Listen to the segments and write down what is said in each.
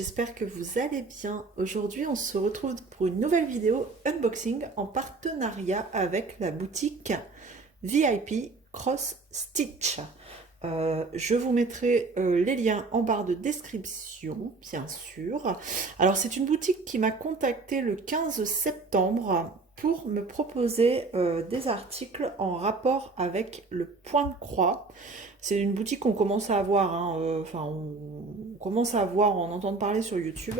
j'espère que vous allez bien. Aujourd'hui, on se retrouve pour une nouvelle vidéo unboxing en partenariat avec la boutique VIP Cross Stitch. Je vous mettrai les liens en barre de description, bien sûr. Alors, c'est une boutique qui m'a contacté le 15 septembre pour me proposer des articles en rapport avec le point de croix. C'est une boutique qu'on commence à avoir, hein, on commence à voir, en entendre parler sur YouTube.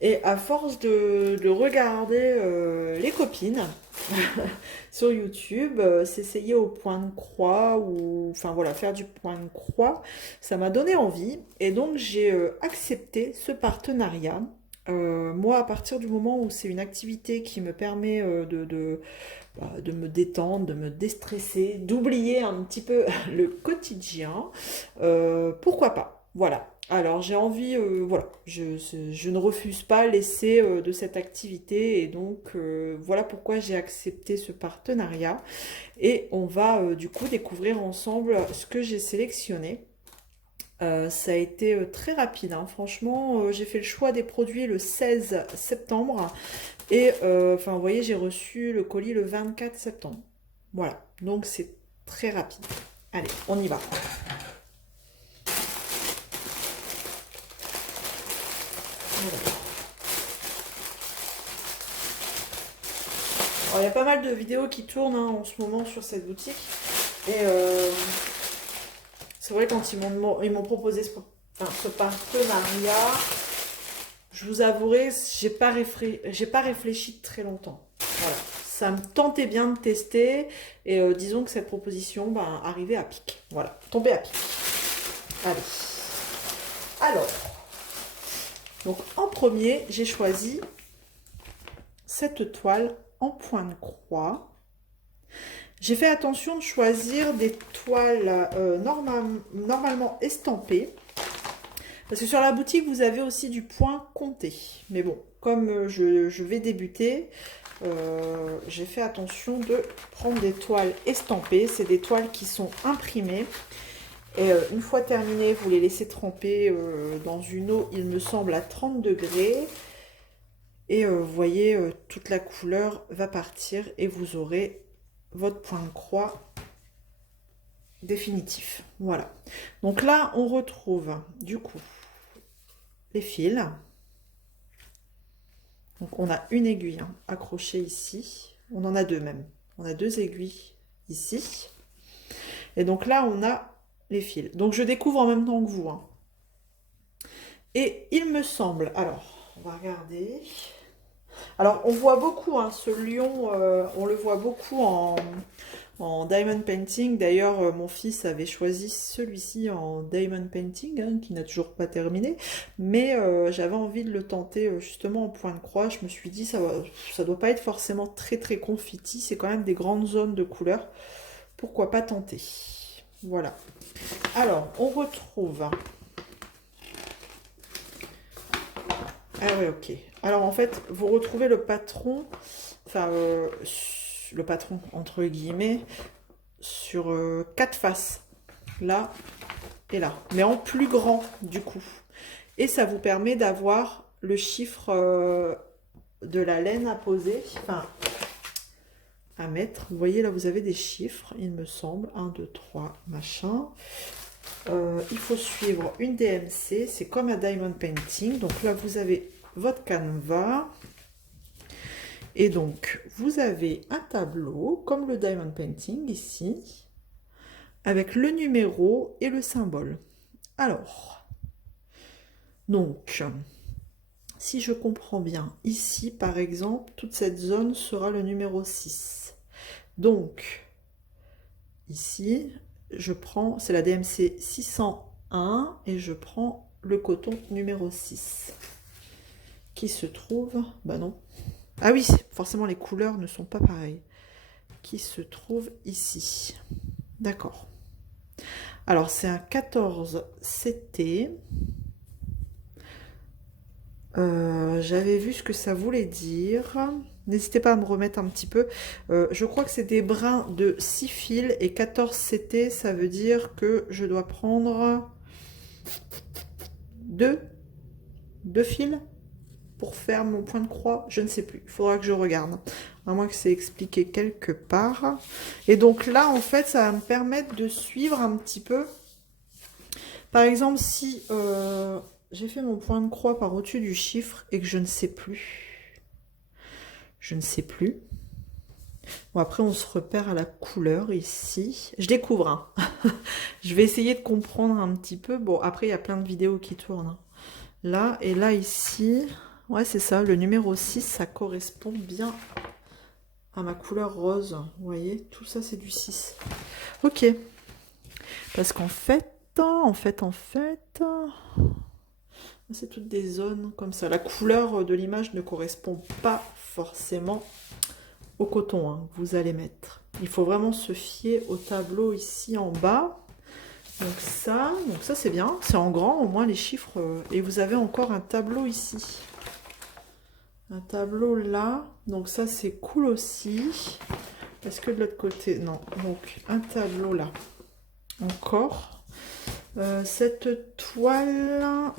Et à force de regarder les copines sur YouTube, s'essayer au point de croix ou, enfin voilà, faire du point de croix, ça m'a donné envie. Et donc j'ai accepté ce partenariat. Moi, à partir du moment où c'est une activité qui me permet de me détendre, de me déstresser, d'oublier un petit peu le quotidien, pourquoi pas? Voilà. Alors j'ai envie, voilà, je ne refuse pas l'essai de cette activité et donc voilà pourquoi j'ai accepté ce partenariat et on va du coup découvrir ensemble ce que j'ai sélectionné. Ça a été très rapide, hein. Franchement, j'ai fait le choix des produits le 16 septembre et enfin, vous voyez, j'ai reçu le colis le 24 septembre. Voilà, donc c'est très rapide. Allez, on y va. Voilà. Alors, il y a pas mal de vidéos qui tournent hein, en ce moment sur cette boutique. Et c'est vrai, quand ils m'ont proposé ce partenariat, je vous avouerai, j'ai pas réfléchi très longtemps. Voilà. Ça me tentait bien de tester et disons que cette proposition arrivait à pic. Voilà, tombait à pic. Allez. Alors, donc en premier, j'ai choisi cette toile en point de croix. J'ai fait attention de choisir des toiles normalement estampées. Parce que sur la boutique, vous avez aussi du point compté. Mais bon, comme je vais débuter, j'ai fait attention de prendre des toiles estampées. C'est des toiles qui sont imprimées. Et une fois terminées, vous les laissez tremper dans une eau, il me semble, à 30 degrés. Et vous voyez, toute la couleur va partir et vous aurez votre point de croix définitif. Voilà. Donc là, on retrouve du coup les fils. Donc on a une aiguille hein, accrochée ici. On en a deux même. On a deux aiguilles ici. Et donc là, on a les fils. Donc je découvre en même temps que vous. Hein. Et il me semble... Alors, on va regarder... Alors, on voit beaucoup, hein, ce lion, on le voit beaucoup en diamond painting. D'ailleurs, mon fils avait choisi celui-ci en diamond painting, hein, qui n'a toujours pas terminé. Mais j'avais envie de le tenter justement en point de croix. Je me suis dit, ça doit pas être forcément très très confetti. C'est quand même des grandes zones de couleurs. Pourquoi pas tenter? Voilà. Alors, on retrouve... Ah ouais, ok. Alors en fait, vous retrouvez le patron, enfin le patron entre guillemets, sur quatre faces, là et là, mais en plus grand du coup. Et ça vous permet d'avoir le chiffre de la laine à poser, enfin à mettre. Vous voyez là, vous avez des chiffres, il me semble, 1, 2, 3, machin. Il faut suivre une DMC, c'est comme un diamond painting. Donc là, vous avez votre canevas. Et donc, vous avez un tableau, comme le diamond painting ici, avec le numéro et le symbole. Alors, donc, si je comprends bien, ici, par exemple, toute cette zone sera le numéro 6. Donc, ici, je prends, c'est la DMC 601 et je prends le coton numéro 6 qui se trouve, bah non, ah oui, forcément les couleurs ne sont pas pareilles, qui se trouve ici. D'accord. Alors c'est un 14 CT. J'avais vu ce que ça voulait dire. N'hésitez pas à me remettre un petit peu. Je crois que c'est des brins de 6 fils et 14 CT, ça veut dire que je dois prendre 2 2 fils pour faire mon point de croix, je ne sais plus, il faudra que je regarde, à moins que c'est expliqué quelque part. Et donc là, en fait, ça va me permettre de suivre un petit peu. Par exemple, si j'ai fait mon point de croix par au-dessus du chiffre et que je ne sais plus. Je ne sais plus. Bon, après, on se repère à la couleur ici. Je découvre, hein. Je vais essayer de comprendre un petit peu. Bon, après, il y a plein de vidéos qui tournent, hein. Là, et là, ici... Ouais, c'est ça, le numéro 6, ça correspond bien à ma couleur rose. Vous voyez, tout ça, c'est du 6. Ok. Parce qu'en fait, c'est toutes des zones comme ça. La couleur de l'image ne correspond pas forcément au coton, hein, que vous allez mettre. Il faut vraiment se fier au tableau ici en bas. Donc ça c'est bien. C'est en grand, au moins les chiffres. Et vous avez encore un tableau ici. Un tableau là, donc ça c'est cool aussi. Est-ce que de l'autre côté, non. Donc un tableau là, encore. Cette toile,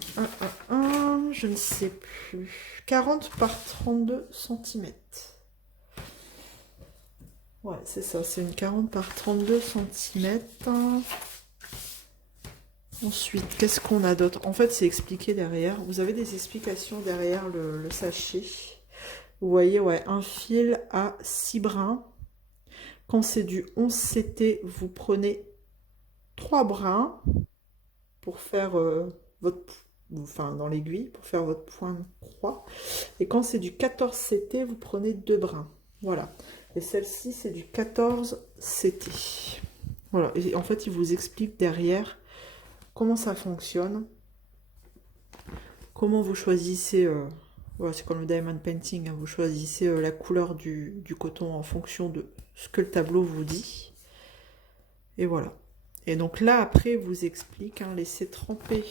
je ne sais plus. 40 par 32 cm. Ouais, c'est ça, c'est une 40 par 32 cm. Ensuite, qu'est-ce qu'on a d'autre? En fait, c'est expliqué derrière. Vous avez des explications derrière le sachet. Vous voyez, ouais, un fil à 6 brins. Quand c'est du 11 CT, vous prenez 3 brins pour faire dans l'aiguille, pour faire votre point de croix. Et quand c'est du 14 CT, vous prenez 2 brins. Voilà. Et celle-ci, c'est du 14 CT. Voilà. Et en fait, il vous explique derrière comment ça fonctionne, comment vous choisissez, voilà, c'est comme le diamond painting, hein, vous choisissez la couleur du coton en fonction de ce que le tableau vous dit. Et voilà. Et donc là, après, il vous explique, hein, laisser tremper.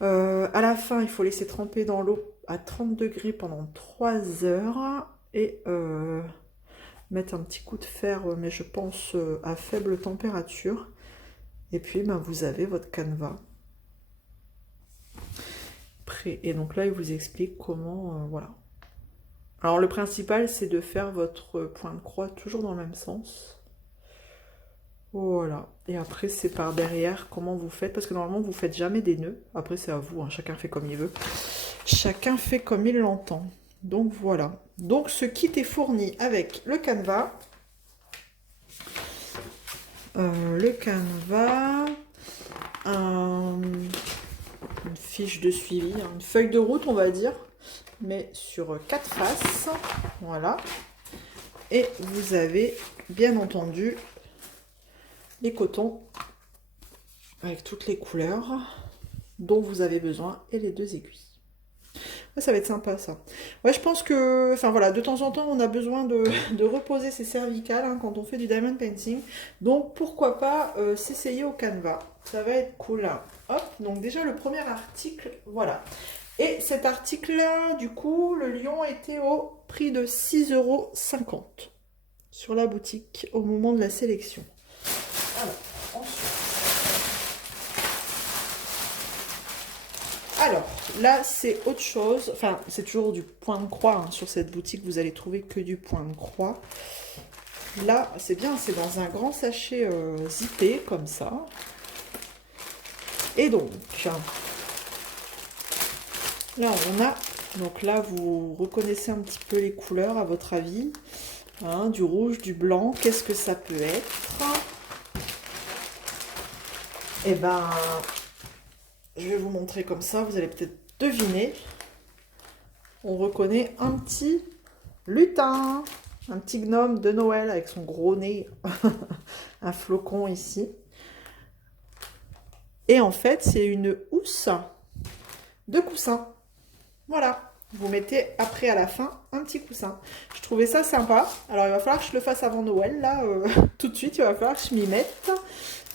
À la fin, il faut laisser tremper dans l'eau à 30 degrés pendant 3 heures. Et mettre un petit coup de fer, mais je pense à faible température. Et puis, ben, vous avez votre canevas prêt. Et donc là, il vous explique comment, voilà. Alors, le principal, c'est de faire votre point de croix toujours dans le même sens. Voilà. Et après, c'est par derrière comment vous faites. Parce que normalement, vous ne faites jamais des nœuds. Après, c'est à vous, hein, chacun fait comme il veut. Chacun fait comme il l'entend. Donc, voilà. Donc, ce kit est fourni avec le canevas. Une fiche de suivi, une feuille de route on va dire, mais sur 4 faces, voilà. Et vous avez bien entendu les cotons avec toutes les couleurs dont vous avez besoin et les 2 aiguilles. Ouais, ça va être sympa ça. Ouais, je pense que, enfin voilà, de temps en temps on a besoin de reposer ses cervicales, hein, quand on fait du diamond painting. Donc pourquoi pas s'essayer au canevas. Ça va être cool. Hop, donc déjà le premier article, voilà. Et cet article-là, du coup, le lion était au prix de 6,50 € sur la boutique au moment de la sélection. Alors, ensuite. Alors, là, c'est autre chose. Enfin, c'est toujours du point de croix, hein. Sur cette boutique, vous allez trouver que du point de croix. Là, c'est bien, c'est dans un grand sachet zippé, comme ça. Et donc, là, on a... Donc là, vous reconnaissez un petit peu les couleurs, à votre avis. Hein, du rouge, du blanc. Qu'est-ce que ça peut être? Eh ben, je vais vous montrer comme ça. Vous allez peut-être deviner. On reconnaît un petit lutin. Un petit gnome de Noël avec son gros nez. Un flocon ici. Et en fait, c'est une housse de coussin. Voilà. Vous mettez après à la fin un petit coussin. Je trouvais ça sympa. Alors il va falloir que je le fasse avant Noël. Là, tout de suite, il va falloir que je m'y mette.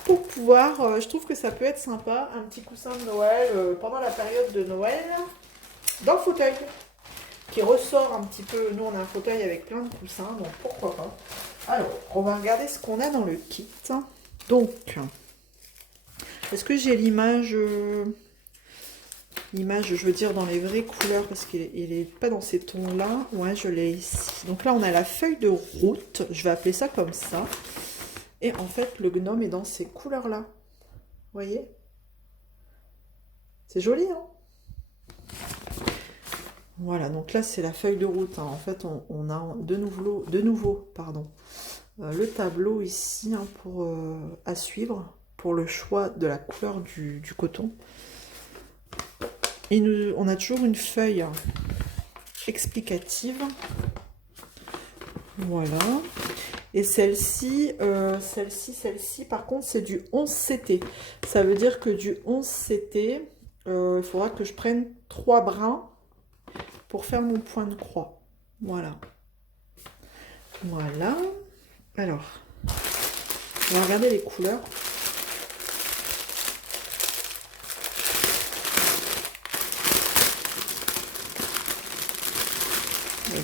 Pour pouvoir, je trouve que ça peut être sympa. Un petit coussin de Noël pendant la période de Noël. Dans le fauteuil. Qui ressort un petit peu. Nous, on a un fauteuil avec plein de coussins. Donc pourquoi pas. Alors, on va regarder ce qu'on a dans le kit. Donc... Est-ce que j'ai l'image l'image, je veux dire dans les vraies couleurs, parce qu'il est pas dans ces tons-là. Ouais, je l'ai ici. Donc là, on a la feuille de route, je vais appeler ça comme ça. Et en fait, le gnome est dans ces couleurs-là. Vous voyez? C'est joli, hein? Voilà, donc là, c'est la feuille de route, hein. En fait, on a de nouveau, pardon, le tableau ici, hein, à suivre pour le choix de la couleur du coton. Et on a toujours une feuille explicative. Voilà. Et celle-ci, par contre, c'est du 11 CT. Ça veut dire que du 11 CT, il faudra que je prenne 3 brins pour faire mon point de croix. Voilà. Voilà. Alors, on va regarder les couleurs.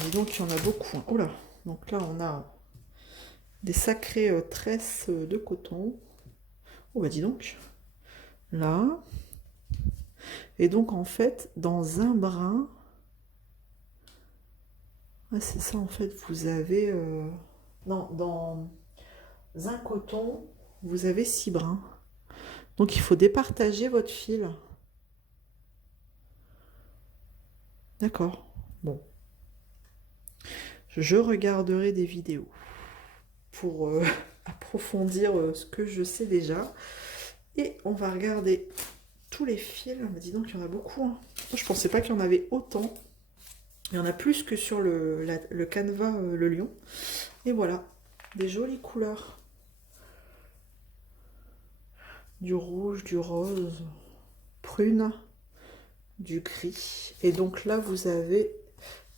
Dis donc, il y en a beaucoup. Oh là. Donc là, on a des sacrées tresses de coton. Oh bah dis donc. Là. Et donc, en fait, dans un brin... Ah, c'est ça, en fait, vous avez... Non, dans un coton, vous avez 6 brins. Donc, il faut départager votre fil. D'accord. Bon. Je regarderai des vidéos pour approfondir ce que je sais déjà. Et on va regarder tous les fils. Mais dis donc, il y en a beaucoup, hein. Moi, je pensais pas qu'il y en avait autant. Il y en a plus que sur le canevas le lion. Et voilà, des jolies couleurs. Du rouge, du rose, prune, du gris. Et donc là, vous avez...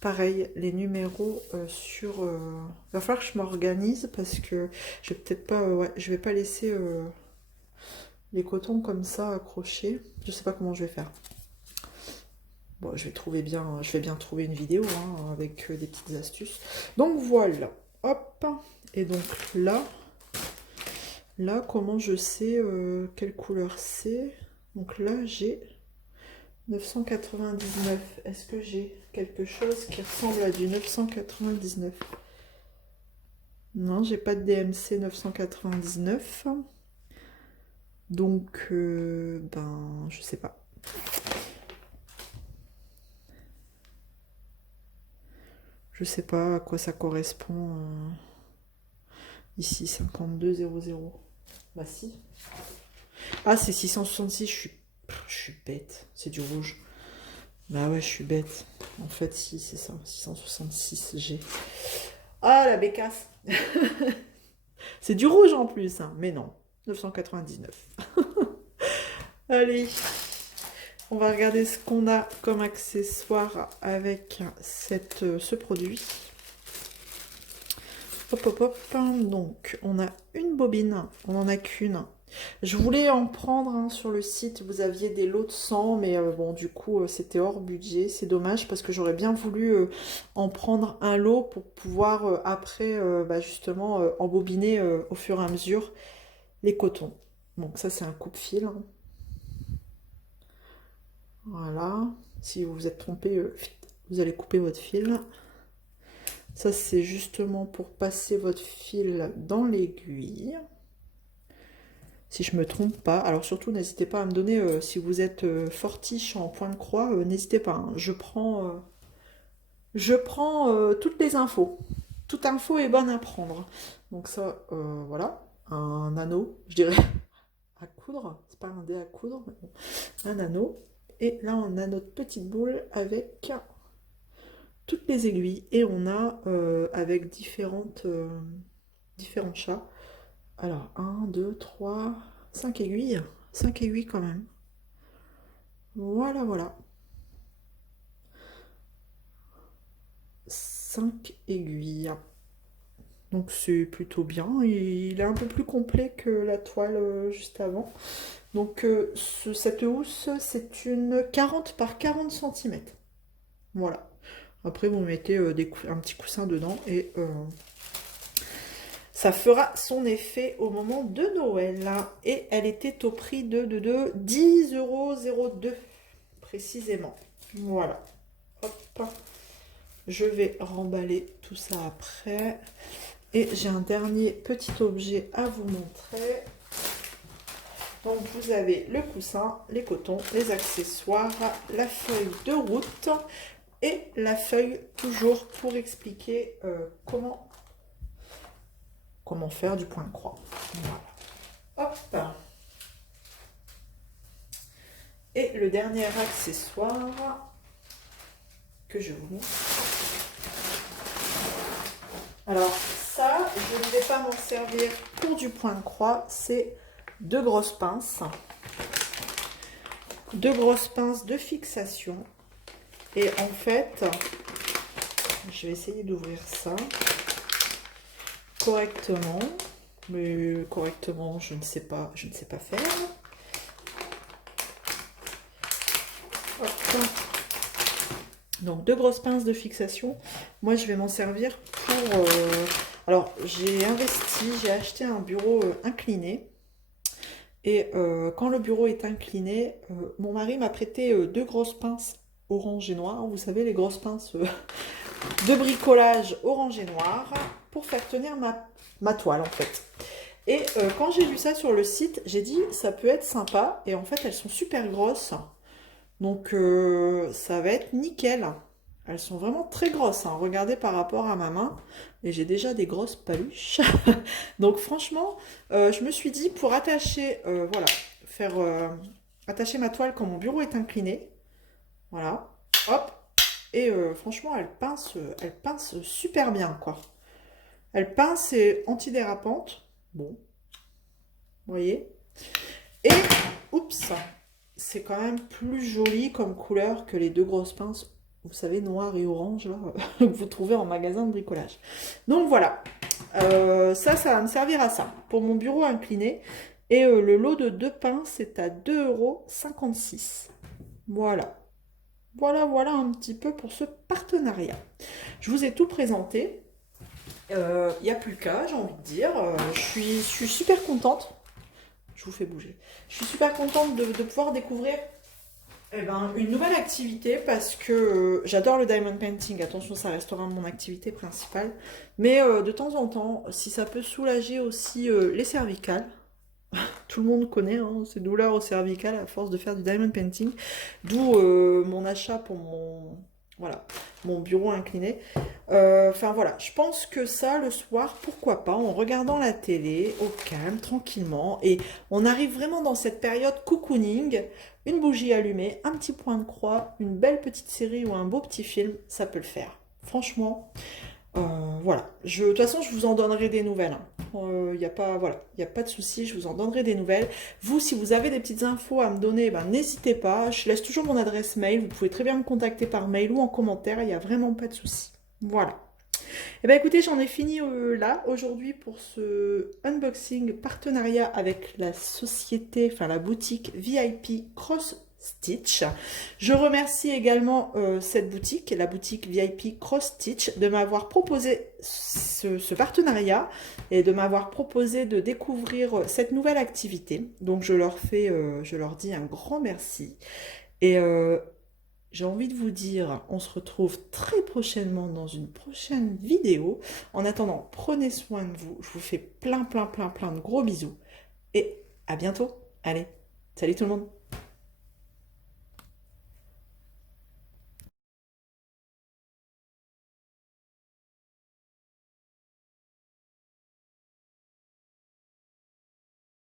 Pareil, les numéros sur... Il va falloir que je m'organise parce que je vais peut-être pas... ouais, je vais pas laisser les cotons comme ça accrochés. Je sais pas comment je vais faire. Bon, je vais bien trouver une vidéo, hein, avec des petites astuces. Donc voilà, hop. Et donc là, comment je sais quelle couleur c'est? Donc là, j'ai 999. Est-ce que j'ai quelque chose qui ressemble à du 999? Non, j'ai pas de DMC 999. Donc, ben, je sais pas. Je sais pas à quoi ça correspond. Ici, 5200. Bah si. Ah, c'est 666, je suis bête. C'est du rouge. Bah ouais, je suis bête. En fait, si, c'est ça. 666G. Ah, la bécasse. C'est du rouge en plus, hein. Mais non. 999. Allez. On va regarder ce qu'on a comme accessoire avec ce produit. Hop, hop, hop. Donc, on a une bobine. On n'en a qu'une. Je voulais en prendre, hein, sur le site. Vous aviez des lots de 100, mais bon, du coup, c'était hors budget. C'est dommage parce que j'aurais bien voulu en prendre un lot pour pouvoir après, bah, justement, embobiner au fur et à mesure les cotons. Donc ça, c'est un coupe-fil, hein. Voilà. Si vous vous êtes trompé, vous allez couper votre fil. Ça, c'est justement pour passer votre fil dans l'aiguille. Si je me trompe pas. Alors surtout, n'hésitez pas à me donner, si vous êtes fortiche en point de croix, n'hésitez pas, hein. Je prends toutes les infos. Toute info est bonne à prendre. Donc ça, voilà. Un anneau, je dirais, à coudre. C'est pas un dé à coudre, mais bon. Un anneau. Et là, on a notre petite boule avec toutes les aiguilles. Et on a avec différents chats. Alors, 1, 2, 3, 5 aiguilles. 5 aiguilles quand même. Voilà, voilà. 5 aiguilles. Donc c'est plutôt bien. Il est un peu plus complet que la toile juste avant. Donc cette housse, c'est une 40 par 40 cm. Voilà. Après, vous mettez un petit coussin dedans et ça fera son effet au moment de Noël. Et elle était au prix de 10,02 € précisément. Voilà. Hop. Je vais remballer tout ça après. Et j'ai un dernier petit objet à vous montrer. Donc vous avez le coussin, les cotons, les accessoires, la feuille de route et la feuille toujours pour expliquer comment faire du point de croix. Voilà. Hop. Et le dernier accessoire que je vous montre. Alors ça, je ne vais pas m'en servir pour du point de croix, c'est deux grosses pinces. Deux grosses pinces de fixation. Et en fait, je vais essayer d'ouvrir ça correctement. Mais correctement, je ne sais pas faire. Hop. Donc deux grosses pinces de fixation. Moi, je vais m'en servir pour... Alors, j'ai acheté un bureau incliné. Et quand le bureau est incliné, mon mari m'a prêté deux grosses pinces orange et noir. Vous savez, les grosses pinces de bricolage orange et noir pour faire tenir ma toile en fait. Et quand j'ai vu ça sur le site, j'ai dit ça peut être sympa. Et en fait, elles sont super grosses. Donc ça va être nickel. Elles sont vraiment très grosses, hein. Regardez par rapport à ma main. Et j'ai déjà des grosses paluches. Donc franchement, je me suis dit pour attacher, voilà, attacher ma toile quand mon bureau est incliné. Voilà, hop. Et franchement, elle pince super bien, quoi. Elle pince et antidérapante. Bon, vous voyez. Et, oups, c'est quand même plus joli comme couleur que les deux grosses pinces, vous savez, noir et orange, là, que vous trouvez en magasin de bricolage. Donc voilà, ça va me servir à ça, pour mon bureau incliné. Et le lot de deux pinces est à 2,56 €. Voilà. Voilà un petit peu pour ce partenariat. Je vous ai tout présenté. Il n'y a plus le cas, j'ai envie de dire. Je suis super contente. Je vous fais bouger. Je suis super contente de pouvoir découvrir une nouvelle activité parce que j'adore le diamond painting. Attention, ça restera mon activité principale. Mais de temps en temps, si ça peut soulager aussi les cervicales, tout le monde connaît hein, ces douleurs au cervical à force de faire du diamond painting. D'où mon achat pour mon bureau incliné. Enfin voilà, je pense que ça, le soir, pourquoi pas, en regardant la télé, au calme, tranquillement, et on arrive vraiment dans cette période cocooning, une bougie allumée, un petit point de croix, une belle petite série ou un beau petit film, ça peut le faire. Franchement, voilà. De toute façon, je vous en donnerai des nouvelles. Il n'y a pas, voilà, y a pas de souci, je vous en donnerai des nouvelles. Vous, si vous avez des petites infos à me donner, n'hésitez pas. Je laisse toujours mon adresse mail. Vous pouvez très bien me contacter par mail ou en commentaire. Il n'y a vraiment pas de souci. Voilà. Et bien écoutez, j'en ai fini là aujourd'hui pour ce unboxing partenariat avec la société, enfin la boutique VIP Cross Stitch. Je remercie également cette boutique, la boutique VIP Cross Stitch, de m'avoir proposé ce partenariat et de m'avoir proposé de découvrir cette nouvelle activité. Donc je leur dis un grand merci. Et j'ai envie de vous dire, on se retrouve très prochainement dans une prochaine vidéo. En attendant, prenez soin de vous. Je vous fais plein de gros bisous. Et à bientôt. Allez, salut tout le monde.